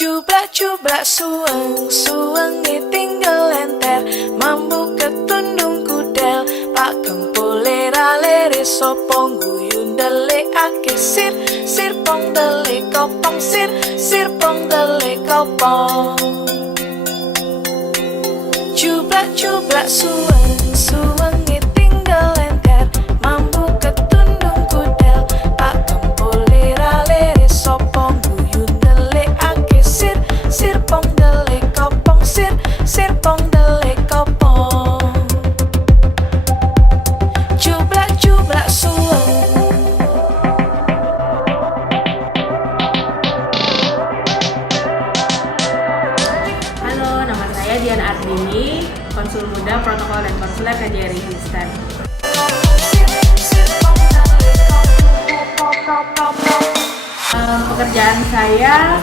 Cublak suweng tinggal enter, mambu ketundung kudel, pak kempul lera-lere sopong guyun dele ake sir pong dele kopong sir pong dele kopong. Cublak suweng tinggal enter, mambu ketundung kudel, pak kempul lera-lere sopong guyun dele ake sir pong dele kopong sir pong dele kopong. Cublak suweng. Halo, nama saya Dian Ardini, konsul muda protokol dan konsuler KJRI Houston. Pekerjaan saya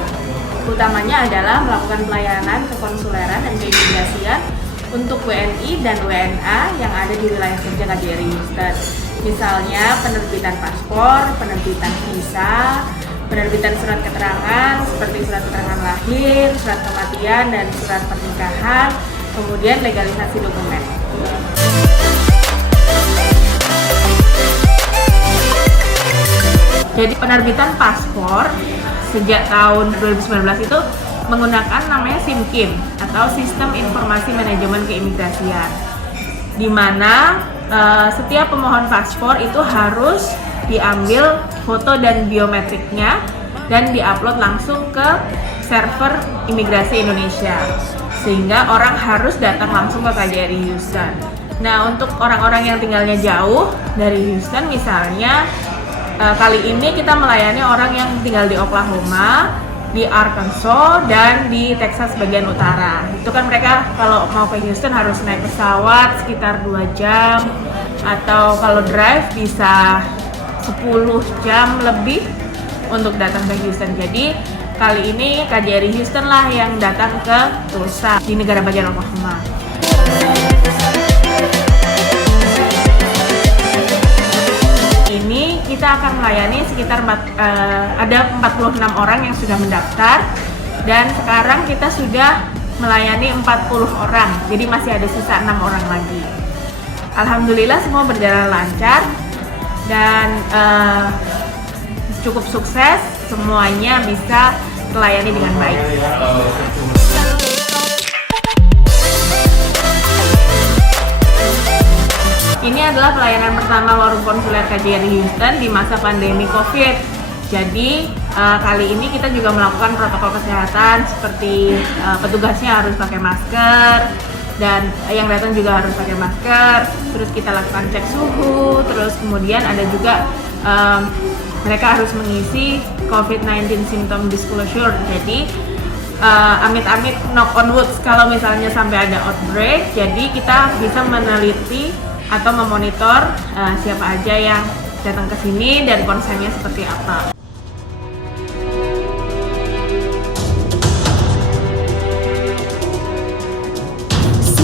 utamanya adalah melakukan pelayanan kekonsuleran dan keimigrasian untuk WNI dan WNA yang ada di wilayah kerja KJRI Houston. Misalnya penerbitan paspor, penerbitan visa, penerbitan surat keterangan seperti surat keterangan lahir, surat kematian, dan surat pernikahan, kemudian legalisasi dokumen. Jadi penerbitan paspor sejak tahun 2019 itu menggunakan namanya SIMKIM atau Sistem Informasi Manajemen Keimigrasian, di mana setiap pemohon paspor itu harus diambil foto dan biometriknya dan diupload langsung ke server imigrasi Indonesia, sehingga orang harus datang langsung ke KJRI Houston. Nah, untuk orang-orang yang tinggalnya jauh dari Houston misalnya, kali ini kita melayani orang yang tinggal di Oklahoma, di Arkansas, dan di Texas bagian utara. Itu kan mereka kalau mau ke Houston harus naik pesawat sekitar 2 jam, atau kalau drive bisa 10 jam lebih untuk datang ke Houston. Jadi kali ini KJRI Houston lah yang datang ke Tulsa di negara bagian Oklahoma. Ini kita akan melayani sekitar ada 46 orang yang sudah mendaftar, dan sekarang kita sudah melayani 40 orang, jadi masih ada sisa 6 orang lagi. Alhamdulillah semua berjalan lancar dan cukup sukses, semuanya bisa terlayani dengan baik. Ini adalah pelayanan pertama warung konsuler KJRI Houston di masa pandemi COVID. Jadi kali ini kita juga melakukan protokol kesehatan seperti petugasnya harus pakai masker dan yang datang juga harus pakai masker. Terus kita lakukan cek suhu. Terus kemudian ada juga mereka harus mengisi COVID-19 symptom disclosure. Jadi amit-amit knock on wood kalau misalnya sampai ada outbreak, jadi kita bisa meneliti atau memonitor siapa aja yang datang ke sini dan konsennya seperti apa.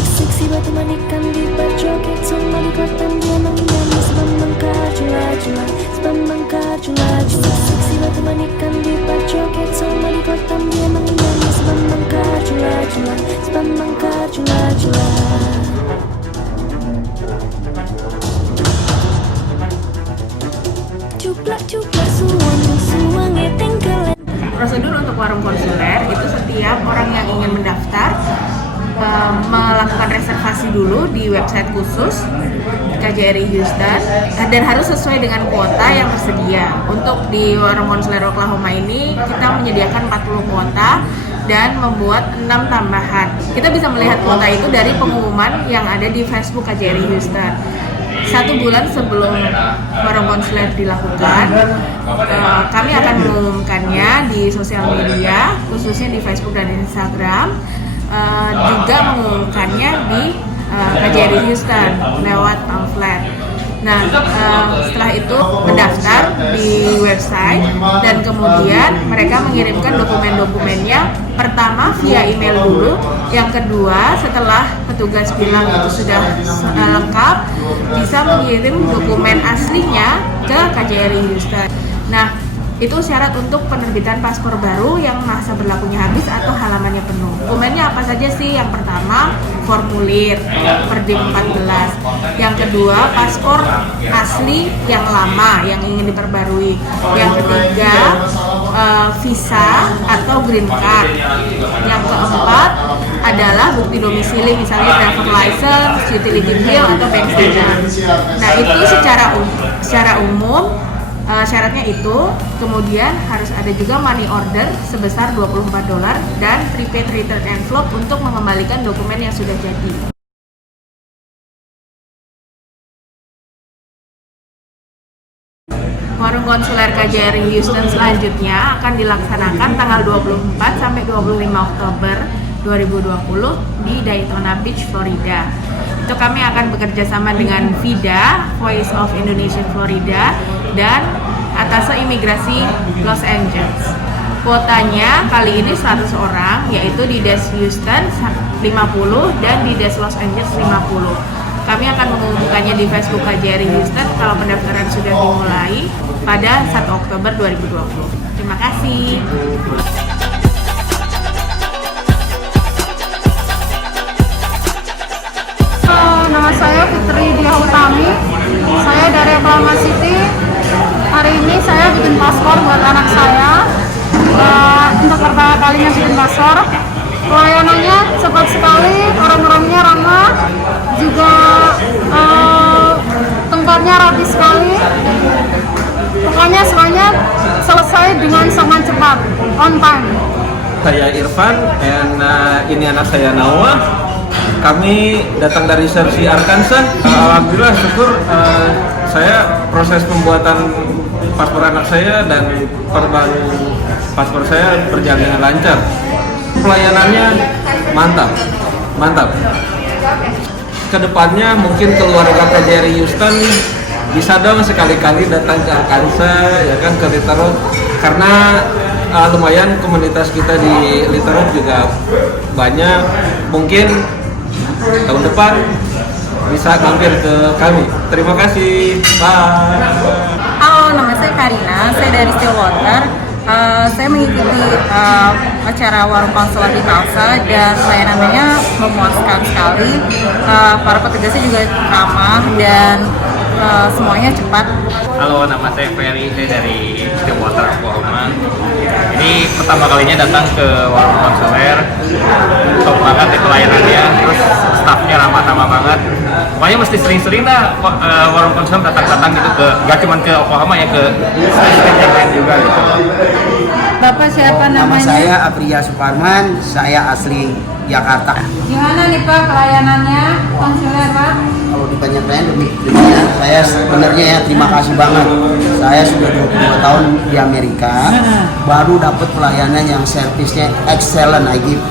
Seksi batu manikan di berjoget sama di kota dia menyanyi sebab mengkajula-jula, sebab mengkajula-jula. Seksi batu manikan di berjoget sama di kota dia menyanyi sebab mengkajula-jula, sebab mengkajula-jula. Cublak suweng tinggal. Prosedur untuk warung konsuler itu setiap orang yang ingin mendaftar melakukan reservasi dulu di website khusus KJRI Houston dan harus sesuai dengan kuota yang tersedia. Untuk di warung konsuler Oklahoma ini kita menyediakan 40 kuota dan membuat 6 tambahan. Kita bisa melihat kuota itu dari pengumuman yang ada di Facebook KJRI Houston. 1 bulan sebelum warung konsuler dilakukan, kami akan mengumumkannya di sosial media, khususnya di Facebook dan Instagram, juga mengumumkannya di KJRI Houston lewat pamflet. Nah, setelah itu mendaftar di website dan kemudian mereka mengirimkan dokumen-dokumennya, pertama via email dulu, yang kedua setelah petugas bilang itu sudah lengkap, bisa mengirim dokumen aslinya ke KJRI Houston. Nah, Itu syarat untuk penerbitan paspor baru yang masa berlakunya habis atau halamannya penuh. Dokumennya apa saja sih? Yang pertama, formulir Perdim 14. Yang kedua, paspor asli yang lama yang ingin diperbarui. Yang ketiga, visa atau green card. Yang keempat adalah bukti domisili, misalnya driver license, utility bill atau bank statement. Nah, itu secara umum syaratnya itu. Kemudian harus ada juga money order sebesar $24 dan prepaid return envelope untuk mengembalikan dokumen yang sudah jadi. Warung konsuler KJRI Houston selanjutnya akan dilaksanakan tanggal 24 sampai 25 Oktober 2020 di Daytona Beach, Florida. Itu kami akan bekerja sama dengan VIDA, Voice of Indonesian Florida, dan Atase Imigrasi Los Angeles. Kuotanya kali ini 100 orang, yaitu di Des Houston 50 dan di Des Los Angeles 50. Kami akan mengumumkannya di Facebook KJRI Houston kalau pendaftaran sudah dimulai pada 1 Oktober 2020. Terima kasih. Nama saya Putri Dia Utami. Saya dari Oklahoma City. Hari ini saya bikin paspor buat anak saya. Untuk pertama kalinya bikin paspor. Pelayanannya cepat sekali, orang-orangnya ramah, juga tempatnya rapi sekali. Pokoknya semuanya selesai dengan sangat cepat, on time. Saya Irfan, dan ini anak saya Nawa. Kami datang dari Searcy, Arkansas. Alhamdulillah, syukur saya proses pembuatan paspor anak saya dan perbaru paspor saya berjalan dengan lancar. Pelayanannya mantap. Kedepannya mungkin keluarga KJRI Houston bisa dong sekali-kali datang ke Arkansas, ya kan, ke Little Rock, karena lumayan komunitas kita di Little Rock juga banyak. Mungkin tahun depan bisa mampir ke kami. Terima kasih. Bye. Halo, nama saya Karina, saya dari Stillwater. Saya mengikuti acara warung konsuler di Tulsa dan pelayanannya memuaskan sekali. Para petugasnya juga ramah dan semuanya cepat. Halo, nama saya Ferry, saya dari Stillwater, Oklahoma. Ini pertama kalinya datang ke warung konsuler. Top banget di pelayanannya, terus staffnya ramah-ramah banget. Pokoknya mesti sering-sering dah warung konsuler datang-datang gitu, gak cuma ke Oklahoma ya, ke state yang lain juga gitu. Bapak siapa namanya? Nama saya Apria Suparman, saya asli Jakarta. Gimana nih Pak pelayanannya konsuler Pak? Kalau ditanya demikian, saya sebenarnya ya terima kasih banget. Saya sudah 22 tahun di Amerika, baru dapat pelayanan yang servisnya excellent, I give.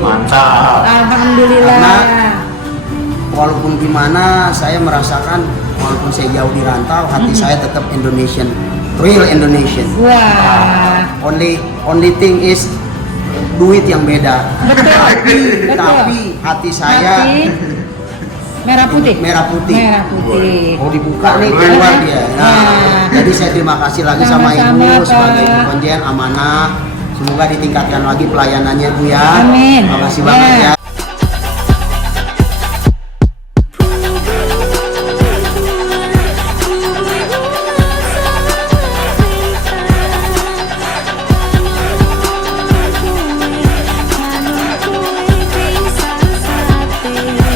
Mantap. Alhamdulillah. Karena walaupun gimana, saya merasakan walaupun saya jauh di rantau, hati saya tetap Indonesian, real Indonesian. Wah. Only thing is duit yang beda. Betul. Tapi hati saya merah putih. Merah putih. Merah putih. Mau dibuka nih keluar dia. Nah, jadi saya terima kasih lagi sama Sama-sama, Ibu sebagai Pak. konjen amanah. Semoga ditingkatkan lagi pelayanannya Bu ya. Amin. Terima kasih banget ya. Bisa